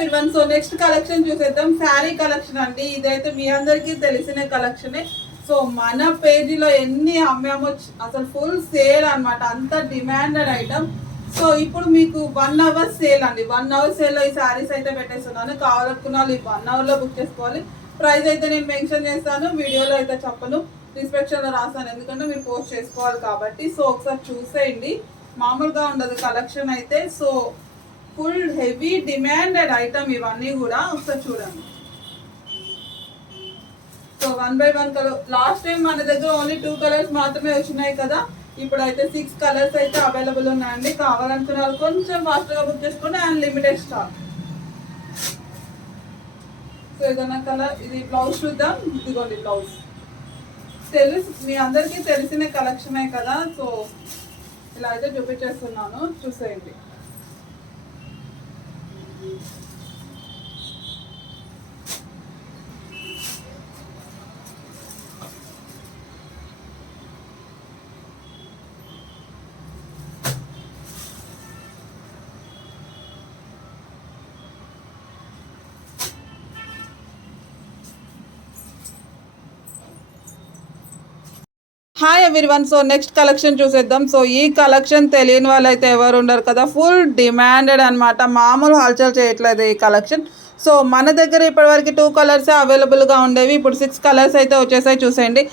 విర్వన్ so next collection చూసేద్దాం. Sari collection అండి. ఇదైతే మీ అందరికీ తెలిసిన కలెక్షనే సో మన పేజీలో ఎన్ని అమ్మామో అసలు ఫుల్ సేల్ అనమాట అంత డిమాండెడ్ ఐటమ్ సో ఇప్పుడు మీకు వన్ అవర్ సేల్ అండి. వన్ అవర్ సేల్లో ఈ శారీస్ అయితే పెట్టేస్తున్నాను. కావాలనుకున్న వాళ్ళు ఈ వన్ అవర్లో బుక్ చేసుకోవాలి. ప్రైస్ అయితే నేను మెన్షన్ చేస్తాను. వీడియోలో అయితే చెప్పను. డిస్క్రిప్షన్ రాస్తాను. ఎందుకంటే మీరు పోస్ట్ చేసుకోవాలి కాబట్టి. సో ఒకసారి చూసేయండి. మామూలుగా ఉండదు కలెక్షన్ అయితే. So full heavy demanded item ఇవన్నీ కూడా ఒకసారి చూడండి. So one by one colour. Last time మన దగ్గర ఓన్లీ టూ కలర్స్ మాత్రమే వచ్చినాయి కదా. ఇప్పుడైతే సిక్స్ కలర్స్ అయితే అవైలబుల్ ఉన్నాయండి. కావాలనుకున్న వాళ్ళు కొంచెం ఫాస్ట్గా బుక్ చేసుకోండి అండ్ లిమిటెడ్ స్టాక్ సో ఏదైనా కలర్ ఇది బ్లౌజ్ చూద్దాం. ఇదిగోండి బ్లౌజ్ తెలుసు మీ అందరికీ తెలిసిన కలెక్షనే కదా. సో ఇలా అయితే చూపించేస్తున్నాను. చూసేయండి. Thank you. Hi everyone so next collection చూసేద్దాం. సో ఈ కలెక్షన్ తెలియని వాళ్ళైతే ఎవరు ఉండరు కదా. ఫుల్ డిమాండెడ్ అనమాట మామూలు హల్చల్ చేయట్లేదు ఈ కలెక్షన్ సో మన దగ్గర ఇప్పటివరకు టూ కలర్స్ అవైలబుల్గా ఉండేవి. ఇప్పుడు సిక్స్ కలర్స్ అయితే వచ్చేసాయి చూసేయండి.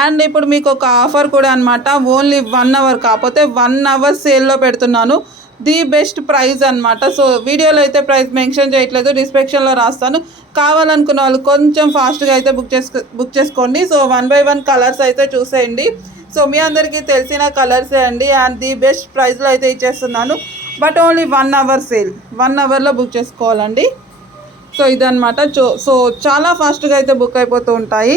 అండ్ ఇప్పుడు మీకు ఒక ఆఫర్ కూడా అనమాట ఓన్లీ వన్ అవర్ కాకపోతే వన్ అవర్ సేల్లో పెడుతున్నాను. ది బెస్ట్ ప్రైజ్ అన్నమాట. సో వీడియోలో అయితే ప్రైస్ మెన్షన్ చేయట్లేదు. డిస్క్రిప్షన్లో రాస్తాను. కావాలనుకున్న వాళ్ళు కొంచెం ఫాస్ట్గా అయితే బుక్ చేసుకో బుక్ చేసుకోండి. So one by one colours అయితే చూసేయండి. సో మీ అందరికీ తెలిసిన కలర్సే అండి. అండ్ ది బెస్ట్ ప్రైస్లో అయితే ఇచ్చేస్తున్నాను. But only one hour sale. One అవర్లో బుక్ చేసుకోవాలండి. సో ఇదనమాట చో సో చాలా ఫాస్ట్గా అయితే బుక్ అయిపోతూ ఉంటాయి.